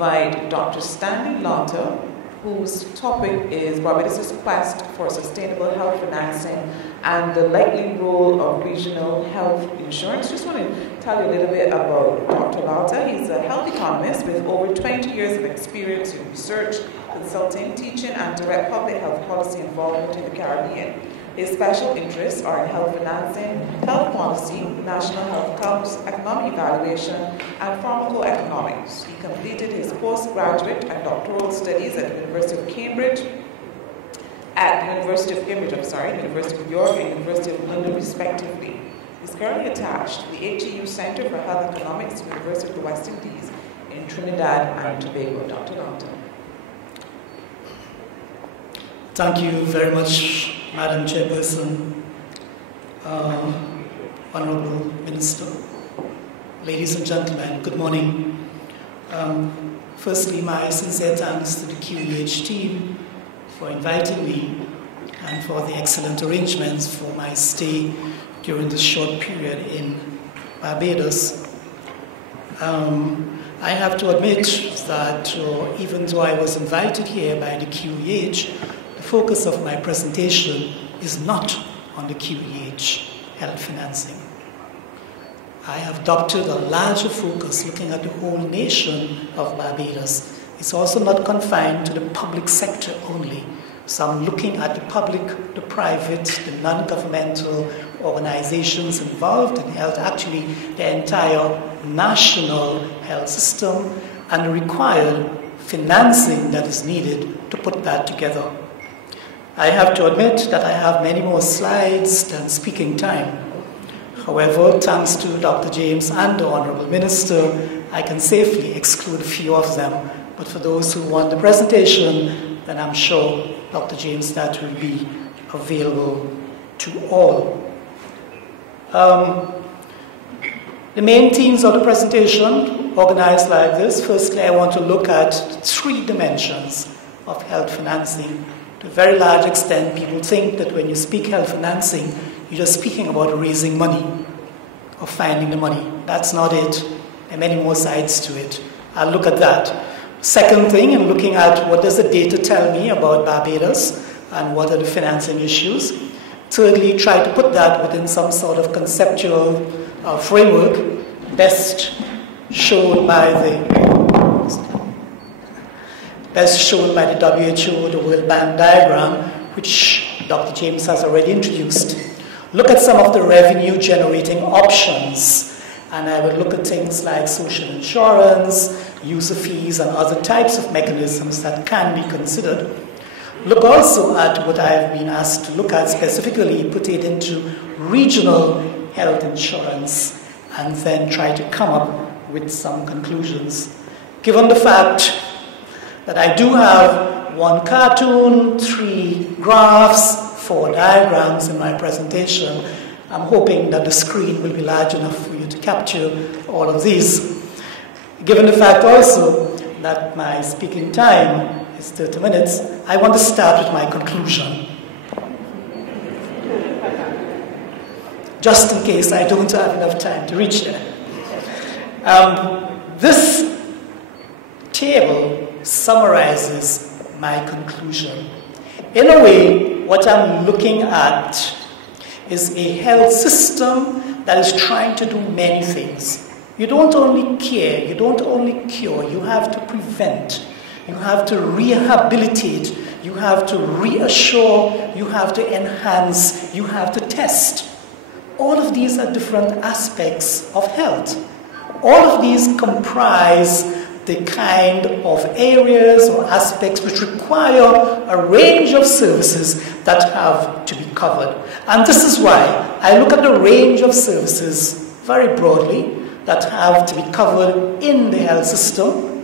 invite Dr. Stanley Lalta, whose topic is Barbados' quest for sustainable health financing and the likely role of regional health insurance. Just want to tell you a little bit about Dr. Lalta. He's a health economist with over 20 years of experience in research, consulting, teaching, and direct public health policy involvement in the Caribbean. His special interests are in health financing, health policy, national health accounts, economic evaluation, and pharmacoeconomics. He completed his postgraduate and doctoral studies at the University of Cambridge, University of York, and University of London, respectively. He's currently attached to the HEU Center for Health Economics, University of the West Indies in Trinidad and Tobago. Dr. Lalta. Thank you very much, Madam Chairperson, Honorable Minister, ladies and gentlemen, good morning. Firstly, my sincere thanks to the QEH team for inviting me and for the excellent arrangements for my stay during this short period in Barbados. I have to admit that even though I was invited here by the QEH, the focus of my presentation is not on the QEH health financing. I have adopted a larger focus looking at the whole nation of Barbados. It's also not confined to the public sector only. So I'm looking at the public, the private, the non-governmental organizations involved in health, actually the entire national health system, and the required financing that is needed to put that together. I have to admit that I have many more slides than speaking time. However, thanks to Dr. James and the Honorable Minister, I can safely exclude a few of them. But for those who want the presentation, then I'm sure, Dr. James, that will be available to all. The main themes of the presentation, organized like this. Firstly, I want to look at 3 dimensions of health financing. To a very large extent, people think that when you speak health financing, you're just speaking about raising money or finding the money. That's not it. There are many more sides to it. I'll look at that. Second thing, I'm looking at what does the data tell me about Barbados and what are the financing issues. Thirdly, try to put that within some sort of conceptual framework, best shown by the WHO, the World Bank diagram, which Dr. James has already introduced. Look at some of the revenue generating options, and I would look at things like social insurance, user fees, and other types of mechanisms that can be considered. Look also at what I have been asked to look at specifically, put it into regional health insurance, and then try to come up with some conclusions. Given the fact that I do have 1 cartoon, 3 graphs, 4 diagrams in my presentation, I'm hoping that the screen will be large enough for you to capture all of these. Given the fact also that my speaking time is 30 minutes, I want to start with my conclusion. Just in case I don't have enough time to reach there. This table summarizes my conclusion. In a way, what I'm looking at is a health system that is trying to do many things. You don't only care, you don't only cure, you have to prevent, you have to rehabilitate, you have to reassure, you have to enhance, you have to test. All of these are different aspects of health. All of these comprise the kind of areas or aspects which require a range of services that have to be covered. And this is why I look at the range of services very broadly that have to be covered in the health system.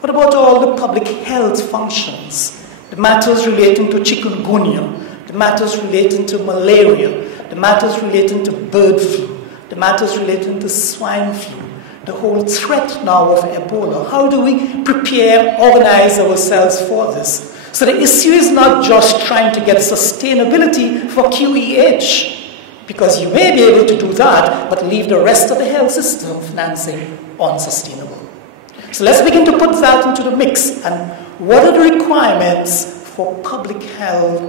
What about all the public health functions? The matters relating to chikungunya, the matters relating to malaria, the matters relating to bird flu, the matters relating to swine flu, the whole threat now of Ebola. How do we prepare, organize ourselves for this? So the issue is not just trying to get sustainability for QEH, because you may be able to do that, but leave the rest of the health system financing unsustainable. So let's begin to put that into the mix. And what are the requirements for public health?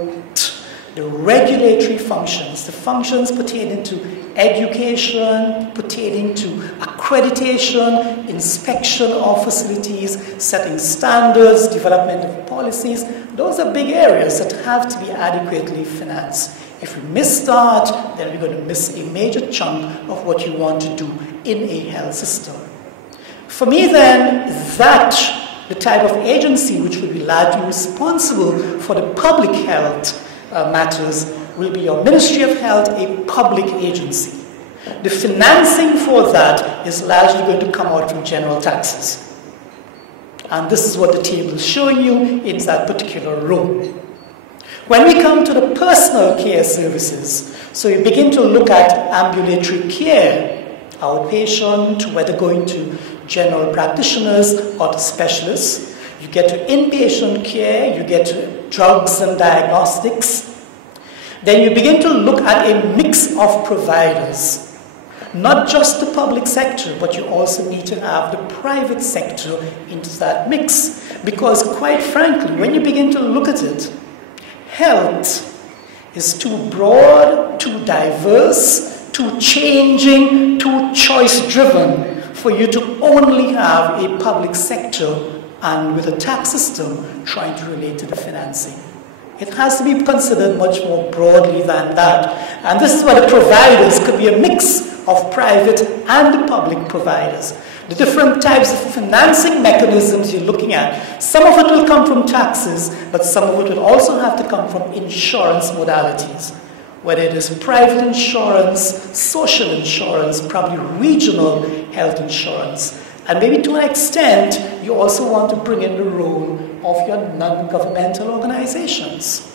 The regulatory functions, the functions pertaining to education, pertaining to accreditation, inspection of facilities, setting standards, development of policies. Those are big areas that have to be adequately financed. If we miss that, then we're going to miss a major chunk of what you want to do in a health system. For me then, the type of agency which will be largely responsible for the public health matters will be your Ministry of Health, a public agency. The financing for that is largely going to come out from general taxes. And this is what the table is showing you in that particular row. When we come to the personal care services, so you begin to look at ambulatory care, outpatient, whether going to general practitioners or to specialists. You get to inpatient care, you get to drugs and diagnostics. Then you begin to look at a mix of providers. Not just the public sector, but you also need to have the private sector into that mix. Because quite frankly, when you begin to look at it, health is too broad, too diverse, too changing, too choice-driven for you to only have a public sector and with a tax system trying to relate to the financing. It has to be considered much more broadly than that. And this is where the providers could be a mix of private and public providers. The different types of financing mechanisms you're looking at, some of it will come from taxes, but some of it will also have to come from insurance modalities. Whether it is private insurance, social insurance, probably regional health insurance. And maybe to an extent, you also want to bring in the role of your non-governmental organizations.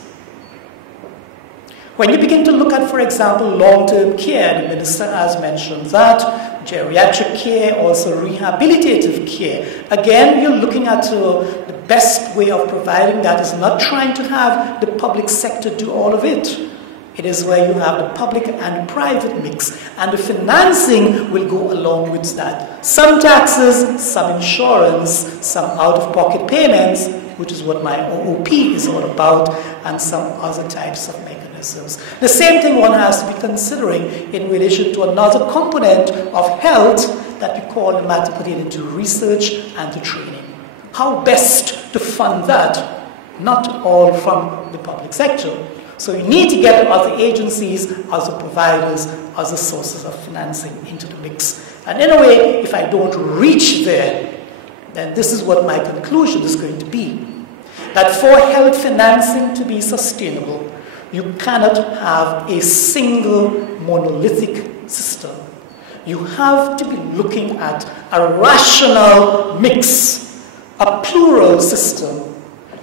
When you begin to look at, for example, long-term care, the minister has mentioned that, geriatric care, also rehabilitative care. Again, you're looking at the best way of providing that is not trying to have the public sector do all of it. It is where you have the public and private mix, and the financing will go along with that. Some taxes, some insurance, some out-of-pocket payments, which is what my OOP is all about, and some other types of mechanisms. The same thing one has to be considering in relation to another component of health that we call the matter pertaining to research and to training. How best to fund that? Not all from the public sector. So you need to get other agencies, other providers, other sources of financing into the mix. And in a way, if I don't reach there, then this is what my conclusion is going to be. That for health financing to be sustainable, you cannot have a single monolithic system. You have to be looking at a rational mix, a plural system,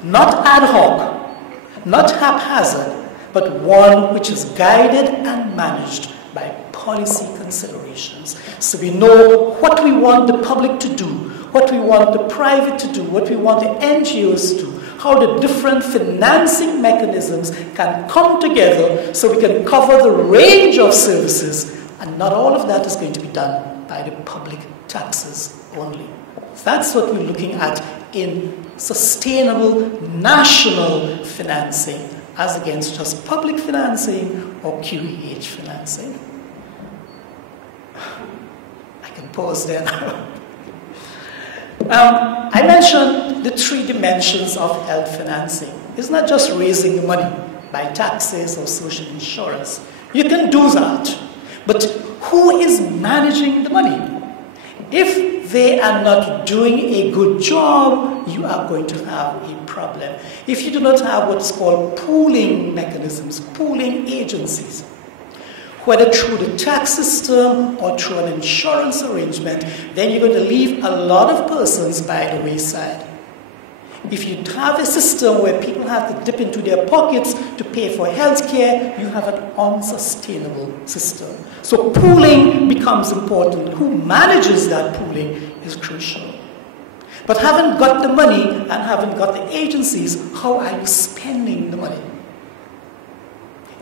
not ad hoc, not haphazard, but one which is guided and managed by policy considerations. So we know what we want the public to do, what we want the private to do, what we want the NGOs to do, how the different financing mechanisms can come together so we can cover the range of services, and not all of that is going to be done by the public taxes only. That's what we're looking at in sustainable national financing, as against just public financing or QEH financing. I can pause there now. I mentioned the three dimensions of health financing. It's not just raising the money by taxes or social insurance. You can do that, but who is managing the money? If they are not doing a good job, you are going to have a problem. If you do not have what's called pooling mechanisms, pooling agencies, whether through the tax system or through an insurance arrangement, then you're going to leave a lot of persons by the wayside. If you have a system where people have to dip into their pockets to pay for health care, you have an unsustainable system. So pooling becomes important. Who manages that pooling is crucial. But having got the money and having got the agencies, how are you spending the money?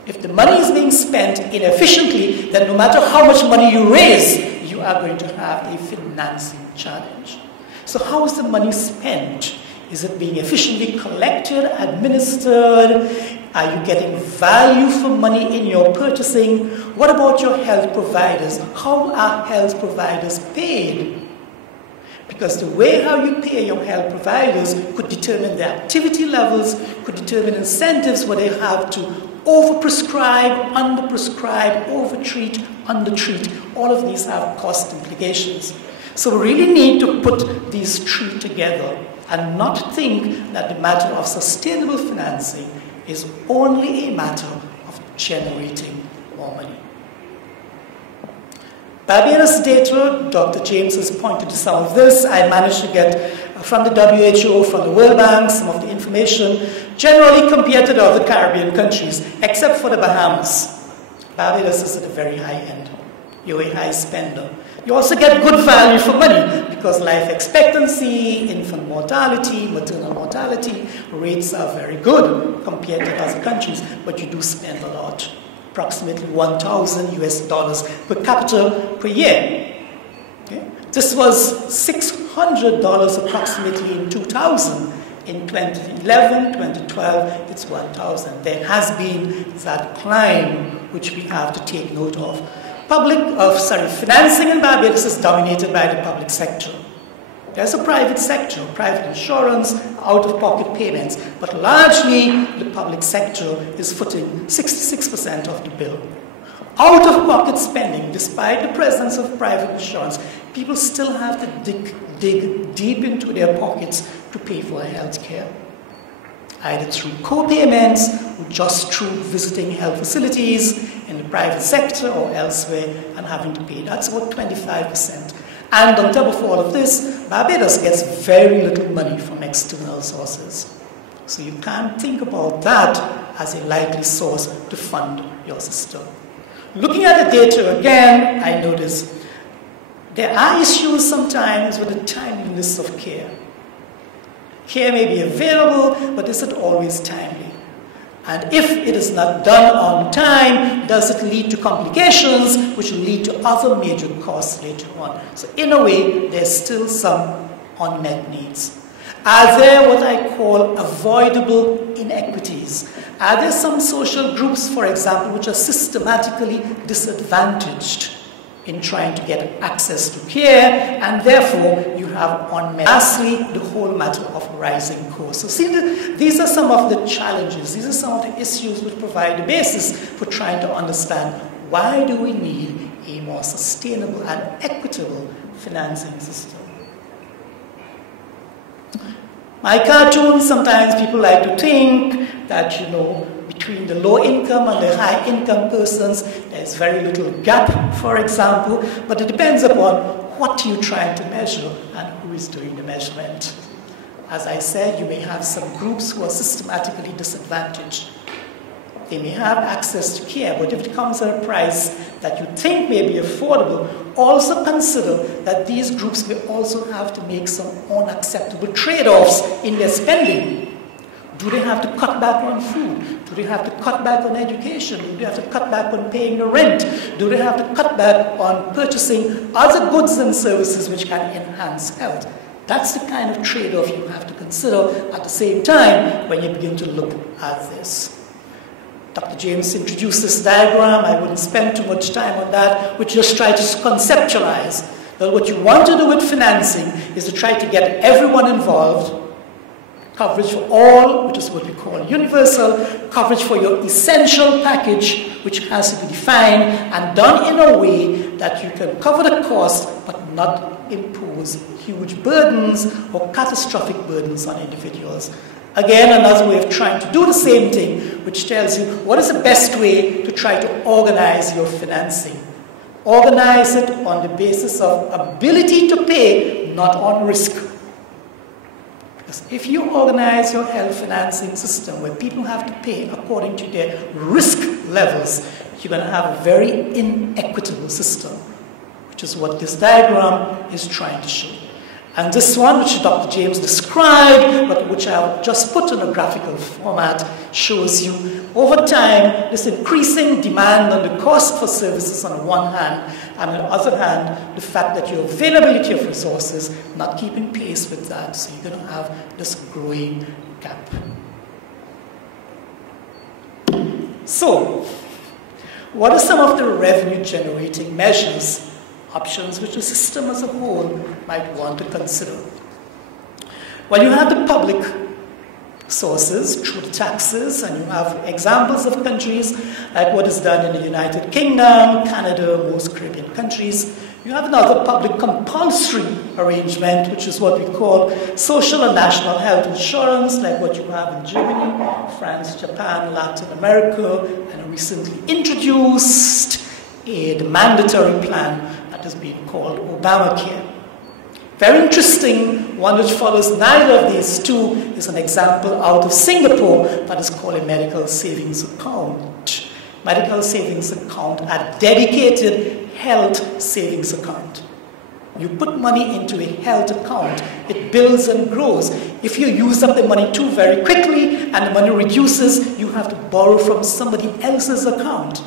If the money is being spent inefficiently, then no matter how much money you raise, you are going to have a financing challenge. So how is the money spent? Is it being efficiently collected, administered? Are you getting value for money in your purchasing? What about your health providers? How are health providers paid? Because the way how you pay your health providers could determine their activity levels, could determine incentives where they have to overprescribe, underprescribe, overtreat, undertreat. All of these have cost implications. So we really need to put these three together and not think that the matter of sustainable financing is only a matter of generating more money. Barbados data, Dr. James has pointed to some of this. I managed to get from the WHO, from the World Bank, some of the information, generally compared to the other Caribbean countries, except for the Bahamas. Barbados is at the very high end. You're a high spender. You also get good value for money because life expectancy, infant mortality, maternal mortality rates are very good compared to other countries, but you do spend a lot. Approximately $1,000 US per capita per year. Okay? This was $600 approximately in 2000. In 2011, 2012, it's 1,000. There has been that climb which we have to take note of. Financing in Barbados is dominated by the public sector. There's a private sector, private insurance, out-of-pocket payments, but largely the public sector is footing 66% of the bill. Out-of-pocket spending, despite the presence of private insurance, people still have to dig deep into their pockets to pay for health care, either through co-payments or just through visiting health facilities in the private sector or elsewhere and having to pay. That's about 25%. And on top of all of this, Barbados gets very little money from external sources. So you can't think about that as a likely source to fund your system. Looking at the data again, I notice there are issues sometimes with the timeliness of care. Care may be available, but is it always timely? And if it is not done on time, does it lead to complications which lead to other major costs later on? So in a way, there's still some unmet needs. Are there what I call avoidable inequities? Are there some social groups, for example, which are systematically disadvantaged in trying to get access to care, and therefore you have unmet. Lastly, the whole matter of rising costs. So see, these are some of the challenges, these are some of the issues which provide the basis for trying to understand why do we need a more sustainable and equitable financing system. My cartoons, sometimes people like to think that, between the low income and the high income persons, there's very little gap, for example, but it depends upon what you're trying to measure and who is doing the measurement. As I said, you may have some groups who are systematically disadvantaged. They may have access to care, but if it comes at a price that you think may be affordable, also consider that these groups may also have to make some unacceptable trade-offs in their spending. Do they have to cut back on food? Do they have to cut back on education? Do they have to cut back on paying the rent? Do they have to cut back on purchasing other goods and services which can enhance health? That's the kind of trade-off you have to consider at the same time when you begin to look at this. Dr. James introduced this diagram. I wouldn't spend too much time on that. We just try to conceptualize that what you want to do with financing is to try to get everyone involved, coverage for all, which is what we call universal, coverage for your essential package, which has to be defined and done in a way that you can cover the cost but not impose huge burdens or catastrophic burdens on individuals. Again, another way of trying to do the same thing, which tells you what is the best way to try to organize your financing. Organize it on the basis of ability to pay, not on risk. Because if you organize your health financing system where people have to pay according to their risk levels, you're going to have a very inequitable system, which is what this diagram is trying to show. And this one, which Dr. James described, but which I've just put in a graphical format, shows you over time this increasing demand on the cost for services on the one hand, and on the other hand, the fact that your availability of resources not keeping pace with that, so you're going to have this growing gap. So, what are some of the revenue-generating measures, options which the system as a whole might want to consider? Well, you have the public sources through the taxes, and you have examples of countries like what is done in the United Kingdom, Canada, most Caribbean countries. You have another public compulsory arrangement, which is what we call social and national health insurance, like what you have in Germany, France, Japan, Latin America, and recently introduced the mandatory plan that is being called Obamacare. Very interesting, one which follows neither of these two is an example out of Singapore that is called a medical savings account. Medical savings account, a dedicated health savings account. You put money into a health account, it builds and grows. If you use up the money too very quickly and the money reduces, you have to borrow from somebody else's account.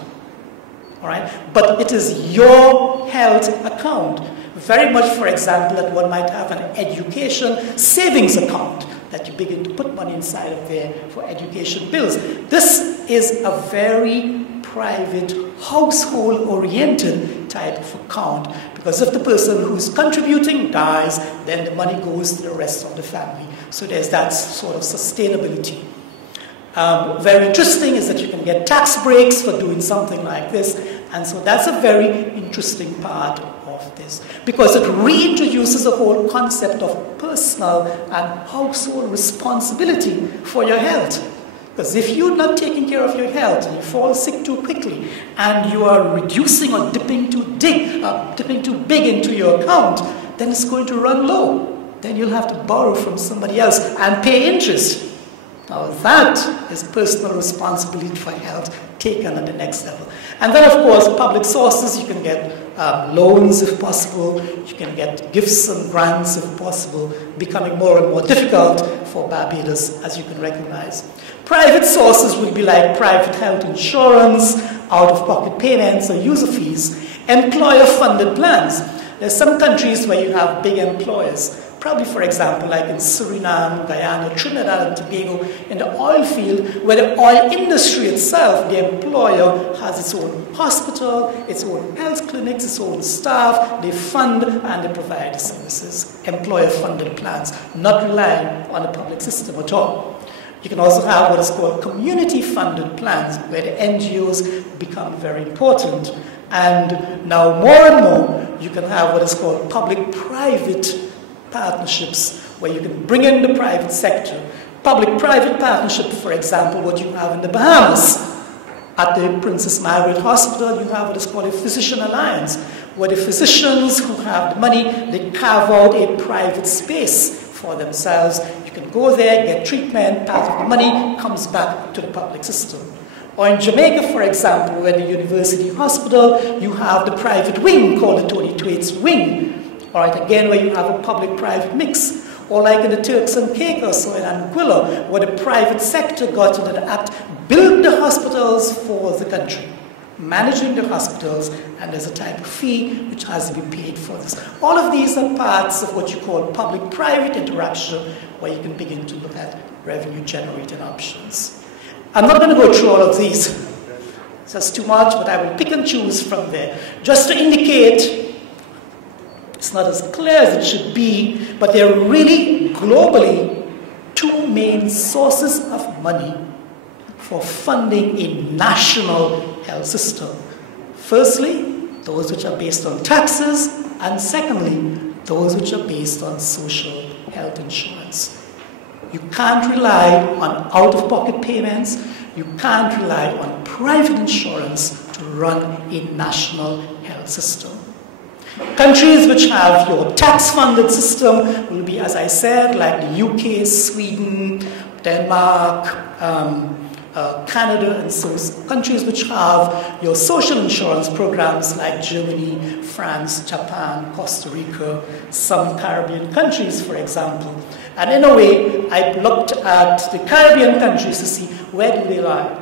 All right? But it is your health account. Very much, for example, that one might have an education savings account that you begin to put money inside of there for education bills. This is a very private, household-oriented type of account, because if the person who's contributing dies, then the money goes to the rest of the family. So there's that sort of sustainability. Very interesting is that you can get tax breaks for doing something like this, and so that's a very interesting part of this, because it reintroduces the whole concept of personal and household responsibility for your health. Because if you're not taking care of your health and you fall sick too quickly and you are reducing or dipping too big into your account, then it's going to run low. Then you'll have to borrow from somebody else and pay interest. Now that is personal responsibility for health taken at the next level. And then, of course, public sources, you can get loans if possible, you can get gifts and grants if possible, becoming more and more difficult for Barbados, as you can recognize. Private sources will be like private health insurance, out-of-pocket payments or user fees, employer-funded plans. There's some countries where you have big employers. Probably, for example, like in Suriname, Guyana, Trinidad and Tobago, in the oil field, where the oil industry itself, the employer, has its own hospital, its own health clinics, its own staff, they fund and they provide the services. Employer-funded plans, not relying on the public system at all. You can also have what is called community-funded plans, where the NGOs become very important. And now more and more, you can have what is called public-private partnerships, where you can bring in the private sector. Public-private partnership, for example, what you have in the Bahamas. At the Princess Margaret Hospital, you have what is called a physician alliance, where the physicians who have the money, they carve out a private space for themselves. You can go there, get treatment, part of the money comes back to the public system. Or in Jamaica, for example, where the University Hospital, you have the private wing called the Tony Thwaites Wing. All right, again, where you have a public-private mix. Or like in the Turks and Caicos or in Anguilla, where the private sector got into the act, built the hospitals for the country, managing the hospitals, and there's a type of fee which has to be paid for this. All of these are parts of what you call public-private interaction, where you can begin to look at revenue-generating options. I'm not going to go through all of these. That's too much, but I will pick and choose from there. Just to indicate, it's not as clear as it should be, but there are really, globally, two main sources of money for funding a national health system. Firstly, those which are based on taxes, and secondly, those which are based on social health insurance. You can't rely on out-of-pocket payments, you can't rely on private insurance to run a national health system. Countries which have your tax-funded system will be, as I said, like the UK, Sweden, Denmark, Canada, and so countries which have your social insurance programs like Germany, France, Japan, Costa Rica, some Caribbean countries, for example. And in a way, I looked at the Caribbean countries to see where do they lie.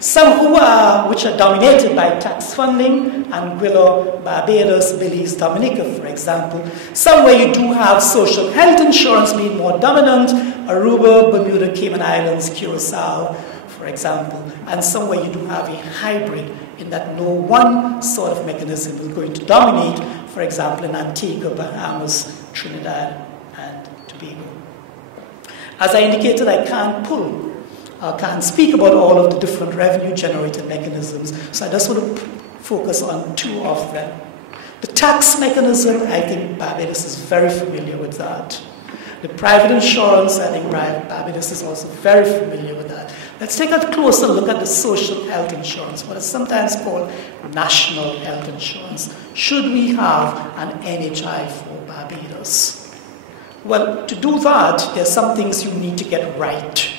Some which are dominated by tax funding, Anguilla, Barbados, Belize, Dominica, for example. Some where you do have social health insurance being more dominant, Aruba, Bermuda, Cayman Islands, Curacao, for example. And some where you do have a hybrid in that no one sort of mechanism is going to dominate, for example, in Antigua, Bahamas, Trinidad, and Tobago. As I indicated, I can't speak about all of the different revenue-generated mechanisms, so I just want to focus on two of them. The tax mechanism, I think Barbados is very familiar with that. The private insurance, I think Barbados is also very familiar with that. Let's take a closer look at the social health insurance, what is sometimes called national health insurance. Should we have an NHI for Barbados? Well, to do that, there's some things you need to get right.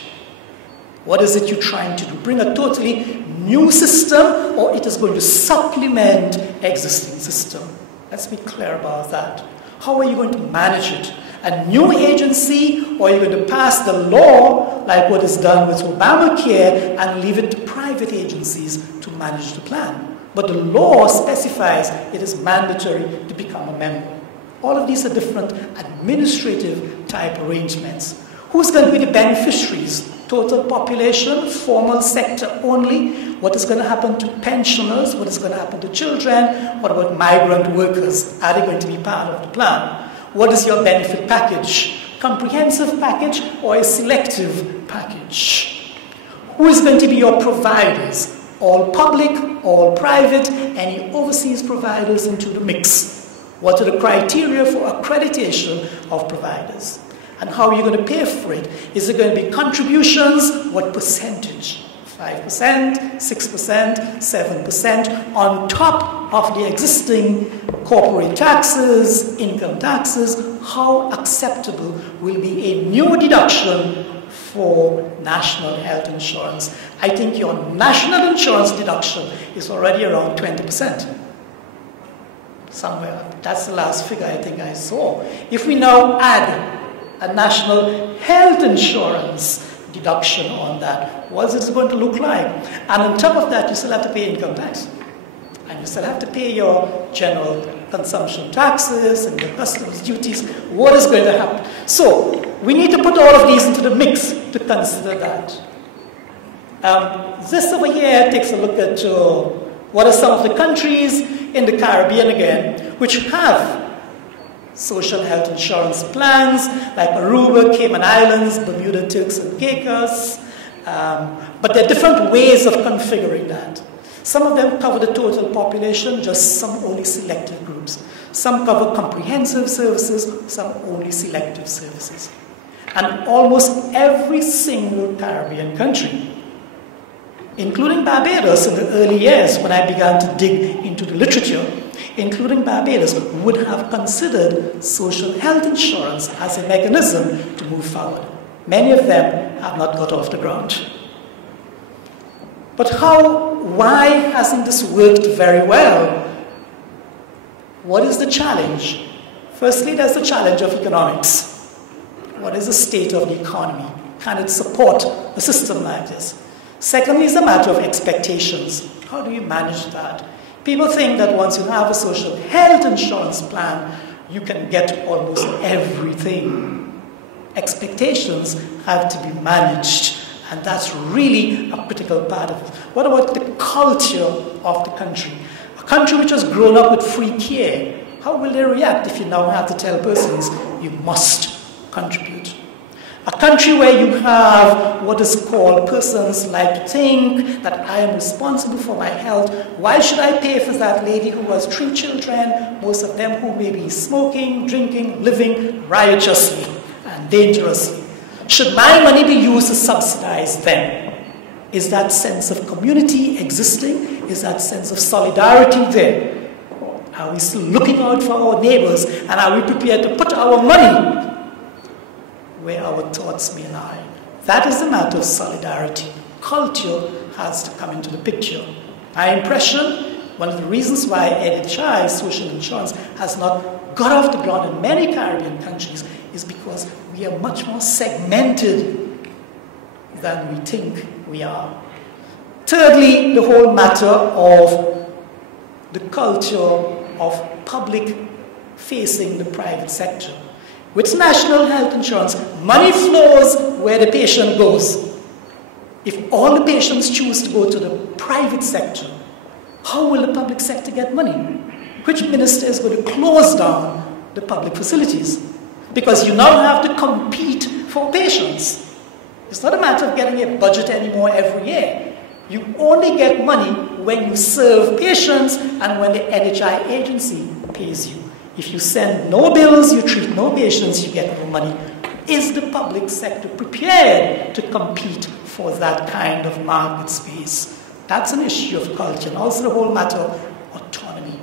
What is it you're trying to do? Bring a totally new system, or it is going to supplement existing system? Let's be clear about that. How are you going to manage it? A new agency, or are you going to pass the law like what is done with Obamacare and leave it to private agencies to manage the plan? But the law specifies it is mandatory to become a member. All of these are different administrative type arrangements. Who's going to be the beneficiaries? Total population, formal sector only? What is going to happen to pensioners? What is going to happen to children? What about migrant workers? Are they going to be part of the plan? What is your benefit package? Comprehensive package or a selective package? Who is going to be your providers? All public, all private, any overseas providers into the mix? What are the criteria for accreditation of providers? And how are you going to pay for it? Is it going to be contributions? What percentage? 5%, 6%, 7% on top of the existing corporate taxes, income taxes? How acceptable will be a new deduction for national health insurance? I think your national insurance deduction is already around 20%. Somewhere. That's the last figure I think I saw. If we now add a national health insurance deduction on that, what is it going to look like? And on top of that, you still have to pay income tax. And you still have to pay your general consumption taxes and your customs duties. What is going to happen? So, we need to put all of these into the mix to consider that. This over here takes a look at what are some of the countries in the Caribbean again, which have social health insurance plans, like Aruba, Cayman Islands, Bermuda, Turks and Caicos. But there are different ways of configuring that. Some of them cover the total population, just some only selective groups. Some cover comprehensive services, some only selective services. And almost every single Caribbean country, including Barbados in the early years when I began to dig into the literature, including Barbados, would have considered social health insurance as a mechanism to move forward. Many of them have not got off the ground. But why hasn't this worked very well? What is the challenge? Firstly, there's the challenge of economics. What is the state of the economy? Can it support a system like this? Secondly, is a matter of expectations. How do you manage that? People think that once you have a social health insurance plan, you can get almost everything. Expectations have to be managed, and that's really a critical part of it. What about the culture of the country? A country which has grown up with free care, how will they react if you now have to tell persons you must contribute? A country where you have what is called persons like to think that I am responsible for my health. Why should I pay for that lady who has 3 children, most of them who may be smoking, drinking, living riotously and dangerously? Should my money be used to subsidize them? Is that sense of community existing? Is that sense of solidarity there? Are we still looking out for our neighbors, and are we prepared to put our money where our thoughts may lie? That is the matter of solidarity. Culture has to come into the picture. My impression, one of the reasons why NHI, social insurance, has not got off the ground in many Caribbean countries is because we are much more segmented than we think we are. Thirdly, the whole matter of the culture of public facing the private sector. With national health insurance, money flows where the patient goes. If all the patients choose to go to the private sector, how will the public sector get money? Which minister is going to close down the public facilities? Because you now have to compete for patients. It's not a matter of getting a budget anymore every year. You only get money when you serve patients and when the NHI agency pays you. If you send no bills, you treat no patients, you get no money. Is the public sector prepared to compete for that kind of market space? That's an issue of culture, and also the whole matter of autonomy.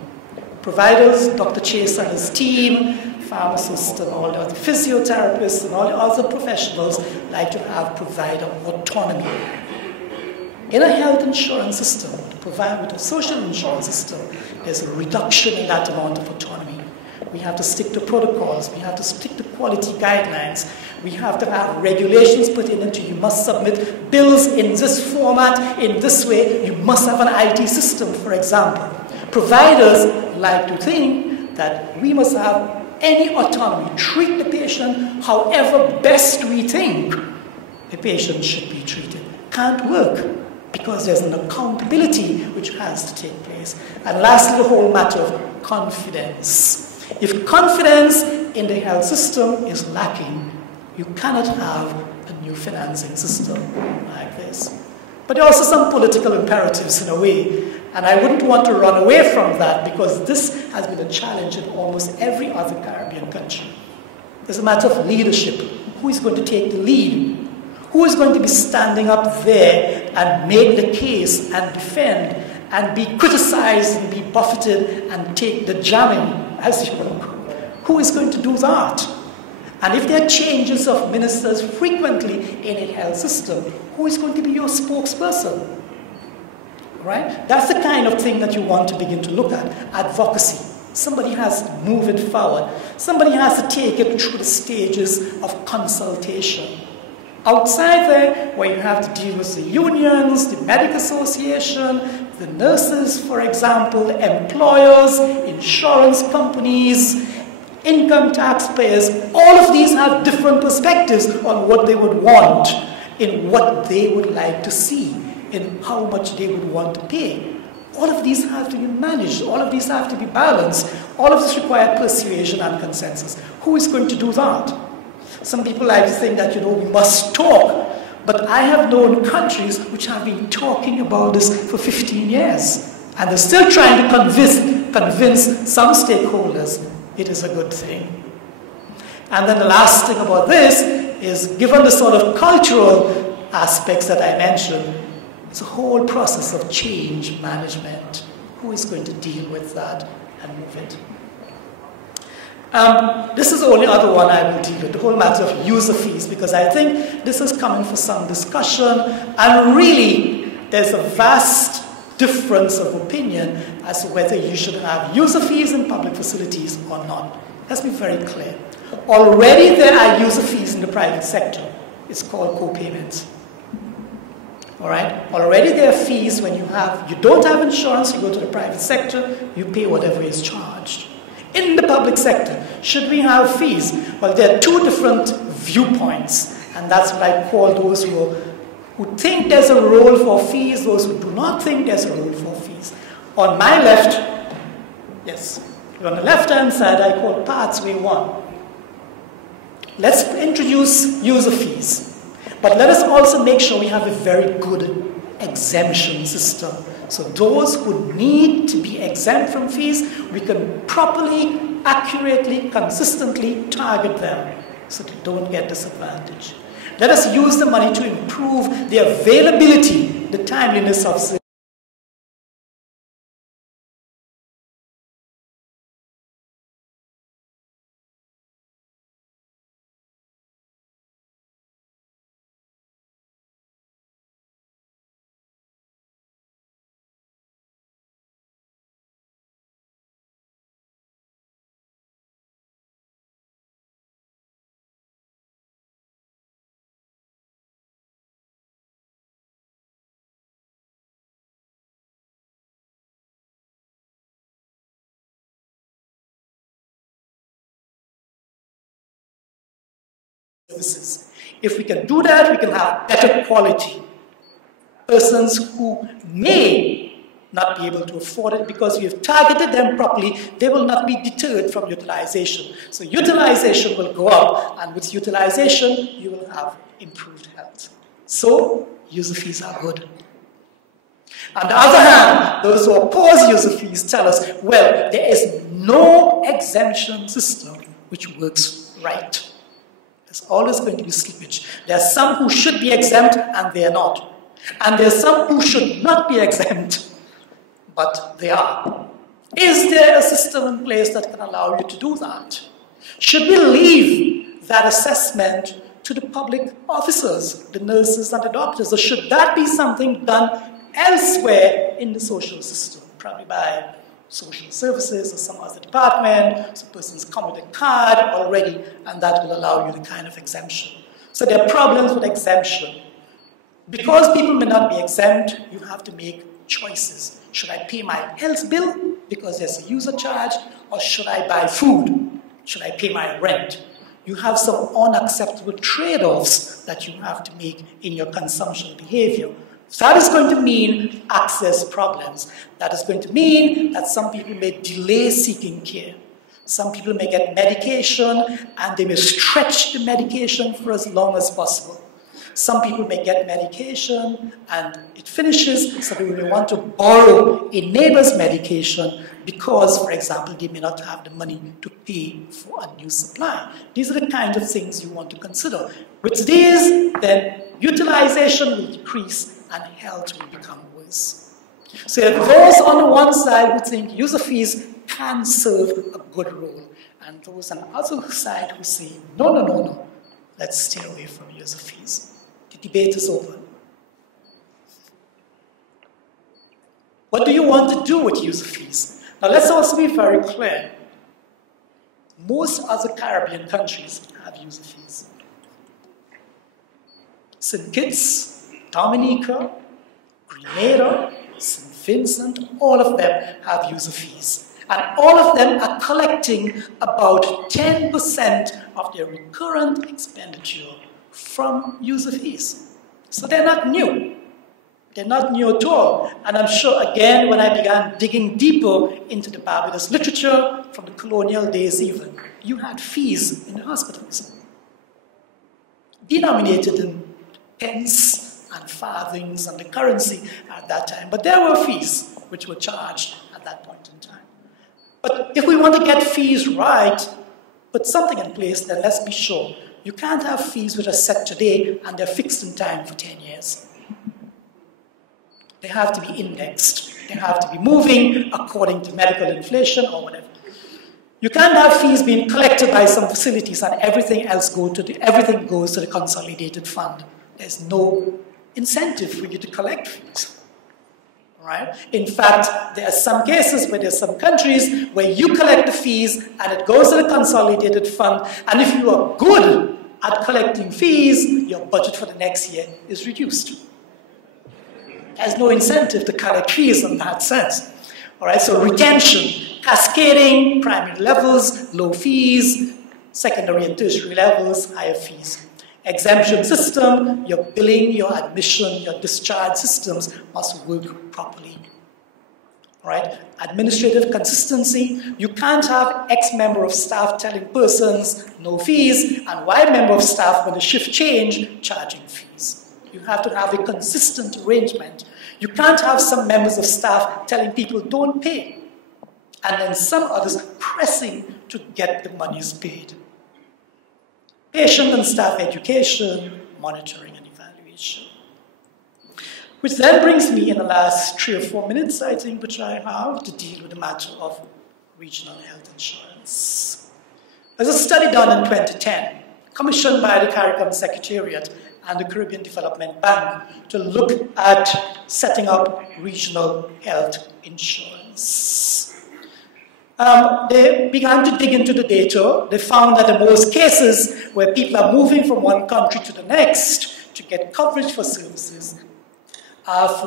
Providers, Dr. Chase and his team, pharmacists and all the other physiotherapists and all the other professionals like to have provider autonomy. In a health insurance system, with a social insurance system, there's a reduction in that amount of autonomy. We have to stick to protocols, we have to stick to quality guidelines, we have to have regulations put into you must submit bills in this format, in this way, you must have an IT system, for example. Providers like to think that we must have any autonomy, treat the patient however best we think the patient should be treated. Can't work, because there's an accountability which has to take place. And lastly, the whole matter of confidence. If confidence in the health system is lacking, you cannot have a new financing system like this. But there are also some political imperatives in a way, and I wouldn't want to run away from that because this has been a challenge in almost every other Caribbean country. It's a matter of leadership. Who is going to take the lead? Who is going to be standing up there and make the case and defend and be criticized and be buffeted and take the jamming, as you will? Who is going to do that? And if there are changes of ministers frequently in a health system, who is going to be your spokesperson? Right? That's the kind of thing that you want to begin to look at. Advocacy. Somebody has to move it forward. Somebody has to take it through the stages of consultation. Outside there, where you have to deal with the unions, the medical association, the nurses, for example, employers, insurance companies, income taxpayers, all of these have different perspectives on what they would want, in what they would like to see, in how much they would want to pay. All of these have to be managed, all of these have to be balanced, all of this requires persuasion and consensus. Who is going to do that? Some people like to think that, we must talk. But I have known countries which have been talking about this for 15 years. And they're still trying to convince some stakeholders it is a good thing. And then the last thing about this is, given the sort of cultural aspects that I mentioned, it's a whole process of change management. Who is going to deal with that and move it? This is the only other one I will deal with, the whole matter of user fees, because I think this is coming for some discussion, and really there's a vast difference of opinion as to whether you should have user fees in public facilities or not. Let's be very clear. Already there are user fees in the private sector. It's called co-payments. All right? Already there are fees when you don't have insurance, you go to the private sector, you pay whatever is charged. In the public sector, should we have fees? Well, there are two different viewpoints, and that's what I call those who think there's a role for fees, those who do not think there's a role for fees. On my left, yes, on the left-hand side, I call pathway 1. Let's introduce user fees, but let us also make sure we have a very good exemption system. So those who need to be exempt from fees, we can properly, accurately, consistently target them so they don't get disadvantaged. Let us use the money to improve the availability, the timeliness of services. If we can do that, we can have better quality. Persons who may not be able to afford it, because we have targeted them properly, they will not be deterred from utilization. So utilization will go up, and with utilization, you will have improved health. So user fees are good. On the other hand, those who oppose user fees tell us, well, there is no exemption system which works right. There's always going to be slippage. There are some who should be exempt and they are not. And there are some who should not be exempt, but they are. Is there a system in place that can allow you to do that? Should we leave that assessment to the public officers, the nurses and the doctors, or should that be something done elsewhere in the social system, probably by social services or some other department? So persons come with a card already, and that will allow you the kind of exemption. So there are problems with exemption. Because people may not be exempt, you have to make choices. Should I pay my health bill because there's a user charge, or should I buy food? Should I pay my rent? You have some unacceptable trade-offs that you have to make in your consumption behavior. So that is going to mean access problems. That is going to mean that some people may delay seeking care. Some people may get medication and they may stretch the medication for as long as possible. Some people may get medication and it finishes, so they may want to borrow a neighbor's medication because, for example, they may not have the money to pay for a new supply. These are the kinds of things you want to consider. With these, then utilization will decrease and health will become worse. So there are those on the one side who think user fees can serve a good role, and those on the other side who say, no, no, no, no, let's stay away from user fees. The debate is open. What do you want to do with user fees? Now let's also be very clear. Most other Caribbean countries have user fees. St. Kitts, Dominica, Grenada, St. Vincent, all of them have user fees. And all of them are collecting about 10% of their recurrent expenditure from user fees. So they're not new. They're not new at all. And I'm sure, again, when I began digging deeper into the Barbados literature, from the colonial days even, you had fees in the hospitals, denominated in pence and farthings and the currency at that time. But there were fees which were charged at that point in time. But if we want to get fees right, put something in place, then let's be sure. You can't have fees which are set today and they're fixed in time for 10 years. They have to be indexed. They have to be moving according to medical inflation or whatever. You can't have fees being collected by some facilities and everything else everything goes to the consolidated fund. There's no incentive for you to collect fees. Right? In fact, there are some cases where there's some countries where you collect the fees and it goes to the consolidated fund, and if you are good at collecting fees, your budget for the next year is reduced. There's no incentive to collect fees in that sense. All right, so retention, cascading, primary levels, low fees, secondary and tertiary levels, higher fees. Exemption system, your billing, your admission, your discharge systems must work properly. All right? Administrative consistency, you can't have X member of staff telling persons no fees, and Y member of staff, when the shift change, charging fees. You have to have a consistent arrangement. You can't have some members of staff telling people don't pay, and then some others pressing to get the monies paid. Patient and staff education, monitoring and evaluation. Which then brings me in the last 3 or 4 minutes, I think, which I have to deal with the matter of regional health insurance. There's a study done in 2010, commissioned by the CARICOM Secretariat and the Caribbean Development Bank to look at setting up regional health insurance. They began to dig into the data. They found that in most cases where people are moving from one country to the next to get coverage for services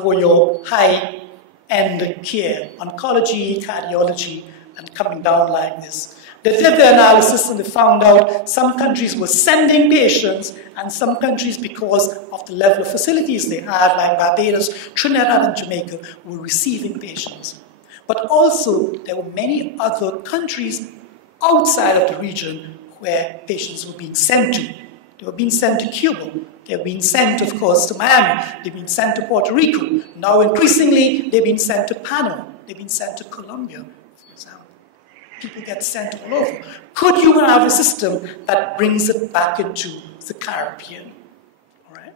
for your high-end care, oncology, cardiology, and coming down like this. They did the analysis and they found out some countries were sending patients and some countries, because of the level of facilities they had, like Barbados, Trinidad and Jamaica, were receiving patients. But also, there were many other countries outside of the region where patients were being sent to. They were being sent to Cuba. They were being sent, of course, to Miami. They've been sent to Puerto Rico. Now, increasingly, they've been sent to Panama. They've been sent to Colombia, for example. People get sent all over. Could you have a system that brings it back into the Caribbean? All right?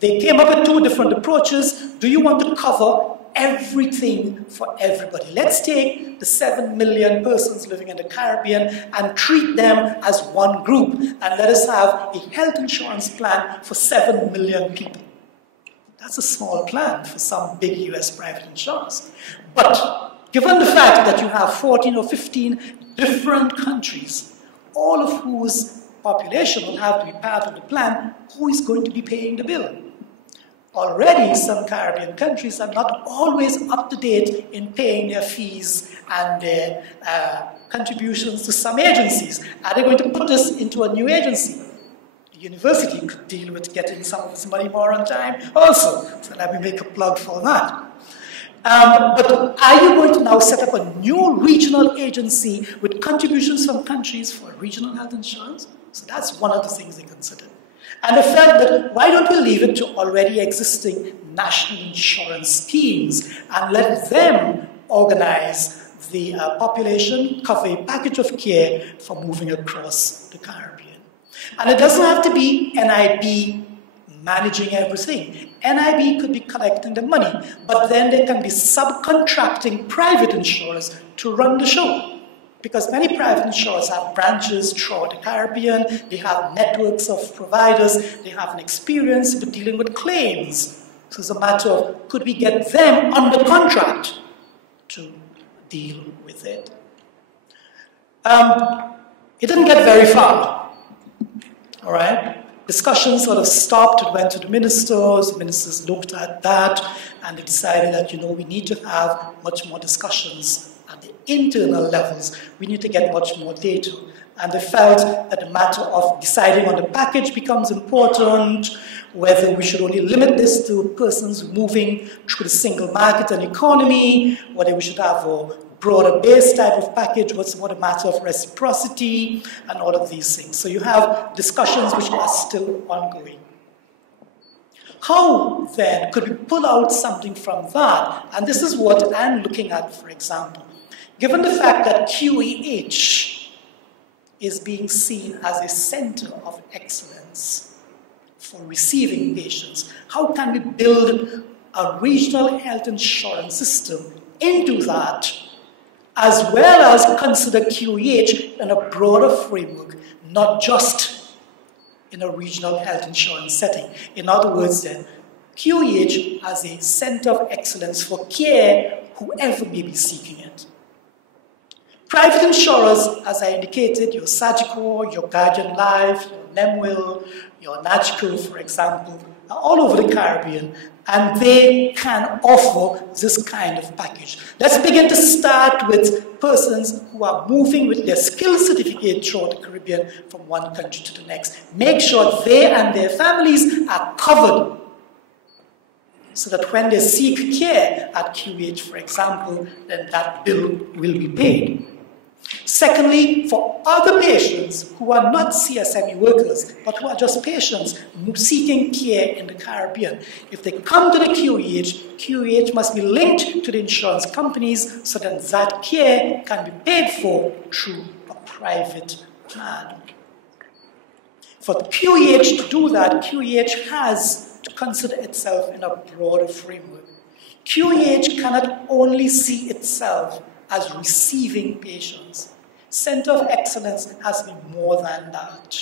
They came up with two different approaches. Do you want to cover everything for everybody? Let's take the 7 million persons living in the Caribbean and treat them as one group, and let us have a health insurance plan for 7 million people. That's a small plan for some big US private insurers. But given the fact that you have 14 or 15 different countries, all of whose population will have to be part of the plan, who is going to be paying the bill? Already, some Caribbean countries are not always up to date in paying their fees and their contributions to some agencies. Are they going to put us into a new agency? The university could deal with getting some of this money more on time also. So let me make a plug for that. But are you going to now set up a new regional agency with contributions from countries for regional health insurance? So that's one of the things they considered. And the fact that why don't we leave it to already existing national insurance schemes and let them organize the population, cover a package of care for moving across the Caribbean. And it doesn't have to be NIB managing everything. NIB could be collecting the money, but then they can be subcontracting private insurers to run the show. Because many private insurers have branches throughout the Caribbean, they have networks of providers, they have an experience with dealing with claims. So it's a matter of, could we get them under contract to deal with it? It didn't get very far, all right? Discussions sort of stopped, it went to the ministers looked at that, and they decided that, you know, we need to have much more discussions at the internal levels. We need to get much more data. And they felt that the matter of deciding on the package becomes important, whether we should only limit this to persons moving through the single market and economy, whether we should have a broader base type of package, what's more a matter of reciprocity, and all of these things. So you have discussions which are still ongoing. How then could we pull out something from that? And this is what I'm looking at, for example. Given the fact that QEH is being seen as a center of excellence for receiving patients, how can we build a regional health insurance system into that, as well as consider QEH in a broader framework, not just in a regional health insurance setting? In other words, then, QEH as a center of excellence for care, whoever may be seeking it. Private insurers, as I indicated, your Sagicor, your Guardian Life, your Nemwil, your Nagico, for example, are all over the Caribbean, and they can offer this kind of package. Let's begin to start with persons who are moving with their skill certificate throughout the Caribbean from one country to the next. Make sure they and their families are covered so that when they seek care at QEH, for example, then that bill will be paid. Secondly, for other patients who are not CSME workers, but who are just patients seeking care in the Caribbean, if they come to the QEH, QEH must be linked to the insurance companies so that that care can be paid for through a private plan. For the QEH to do that, QEH has to consider itself in a broader framework. QEH cannot only see itself as receiving patients. Center of excellence has to be more than that.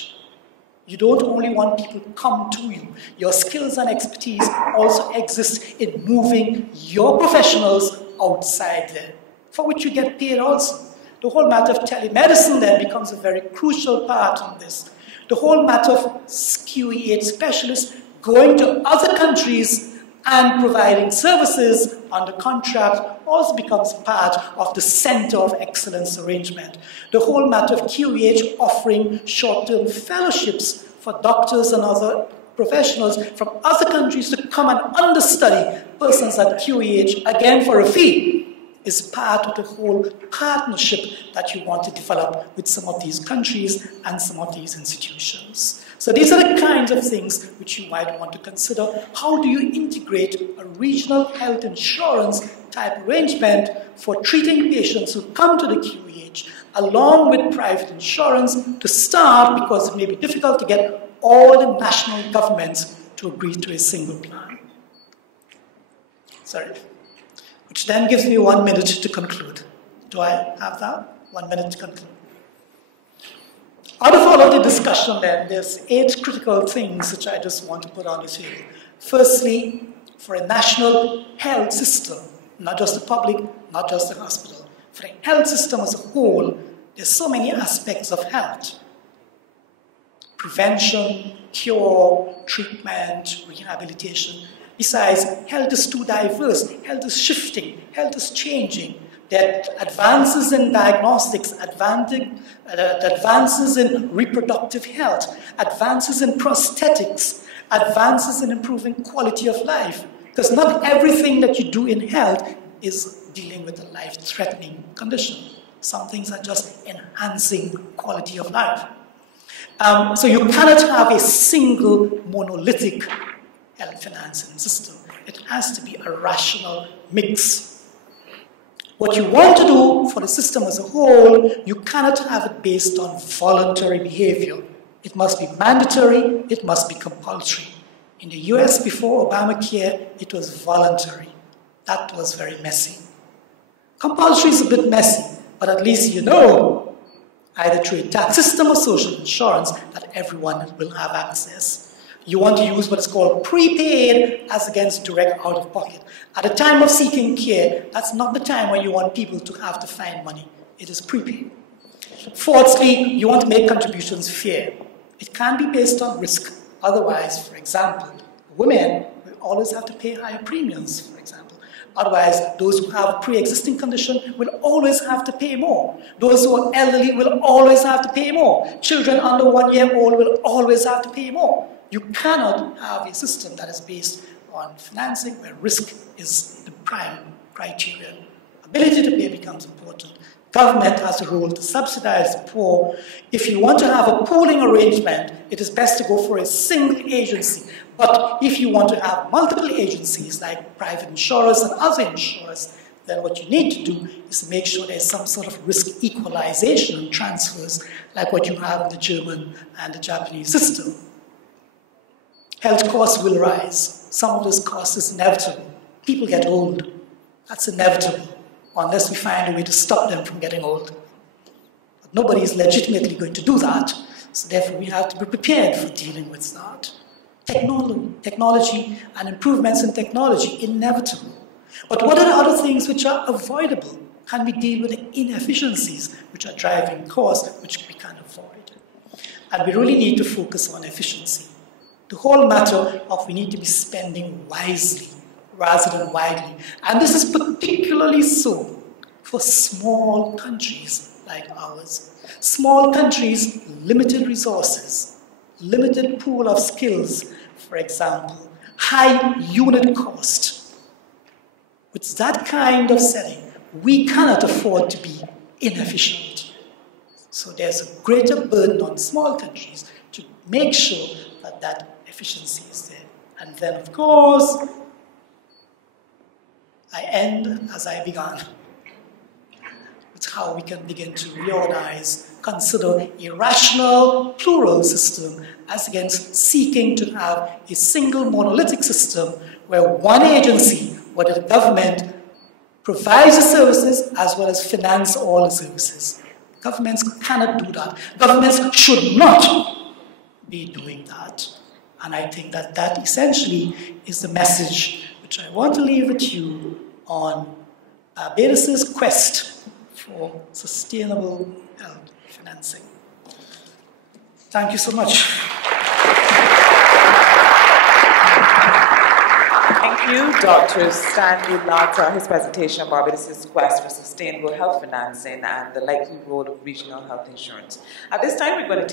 You don't only want people to come to you. Your skills and expertise also exist in moving your professionals outside there, for which you get paid also. The whole matter of telemedicine then becomes a very crucial part in this. The whole matter of QEH specialists going to other countries and providing services under contract also becomes part of the center of excellence arrangement. The whole matter of QEH offering short-term fellowships for doctors and other professionals from other countries to come and understudy persons at QEH, again for a fee, is part of the whole partnership that you want to develop with some of these countries and some of these institutions. So these are the kinds of things which you might want to consider. How do you integrate a regional health insurance type arrangement for treating patients who come to the QEH along with private insurance to start, because it may be difficult to get all the national governments to agree to a single plan. Sorry. Which then gives me 1 minute to conclude. Do I have that? 1 minute to conclude. Out of all of the discussion then, there's 8 critical things which I just want to put on the table. Firstly, for a national health system, not just the public, not just the hospital, for a health system as a whole, there's so many aspects of health. Prevention, cure, treatment, rehabilitation. Besides, health is too diverse, health is shifting, health is changing. That advances in diagnostics, advances in reproductive health, advances in prosthetics, advances in improving quality of life. Because not everything that you do in health is dealing with a life-threatening condition. Some things are just enhancing quality of life. So you cannot have a single monolithic health financing system. It has to be a rational mix. What you want to do for the system as a whole, you cannot have it based on voluntary behavior. It must be mandatory, it must be compulsory. In the US before Obamacare, it was voluntary. That was very messy. Compulsory is a bit messy, but at least you know, either through a tax system or social insurance, that everyone will have access. You want to use what is called prepaid as against direct out-of-pocket. At the time of seeking care, that's not the time when you want people to have to find money. It is prepaid. Fourthly, you want to make contributions fair. It can be based on risk. Otherwise, for example, women will always have to pay higher premiums, for example. Otherwise, those who have a pre-existing condition will always have to pay more. Those who are elderly will always have to pay more. Children under 1 year old will always have to pay more. You cannot have a system that is based on financing where risk is the prime criterion. Ability to pay becomes important. Government has a role to subsidize the poor. If you want to have a pooling arrangement, it is best to go for a single agency. But if you want to have multiple agencies like private insurers and other insurers, then what you need to do is to make sure there's some sort of risk equalization and transfers like what you have in the German and the Japanese system. Health costs will rise. Some of those costs is inevitable. People get old. That's inevitable, unless we find a way to stop them from getting old. But nobody is legitimately going to do that, so therefore we have to be prepared for dealing with that. Technology and improvements in technology, inevitable. But what are the other things which are avoidable? Can we deal with the inefficiencies which are driving costs, which we can avoid? And we really need to focus on efficiency. The whole matter of we need to be spending wisely rather than widely. And this is particularly so for small countries like ours. Small countries, limited resources, limited pool of skills, for example, high unit cost. With that kind of setting, we cannot afford to be inefficient. So there's a greater burden on small countries to make sure that that efficiency is there. And then, of course, I end as I began. It's how we can begin to reorganize, consider a rational, plural system as against seeking to have a single monolithic system where one agency, whether the government, provides the services as well as finance all the services. Governments cannot do that. Governments should not be doing that. And I think that that essentially is the message which I want to leave with you on Barbados' quest for sustainable health financing. Thank you so much. Thank you, Dr. Stanley Lalta, his presentation on Barbados' quest for sustainable health financing and the likely role of regional health insurance. At this time, we're going to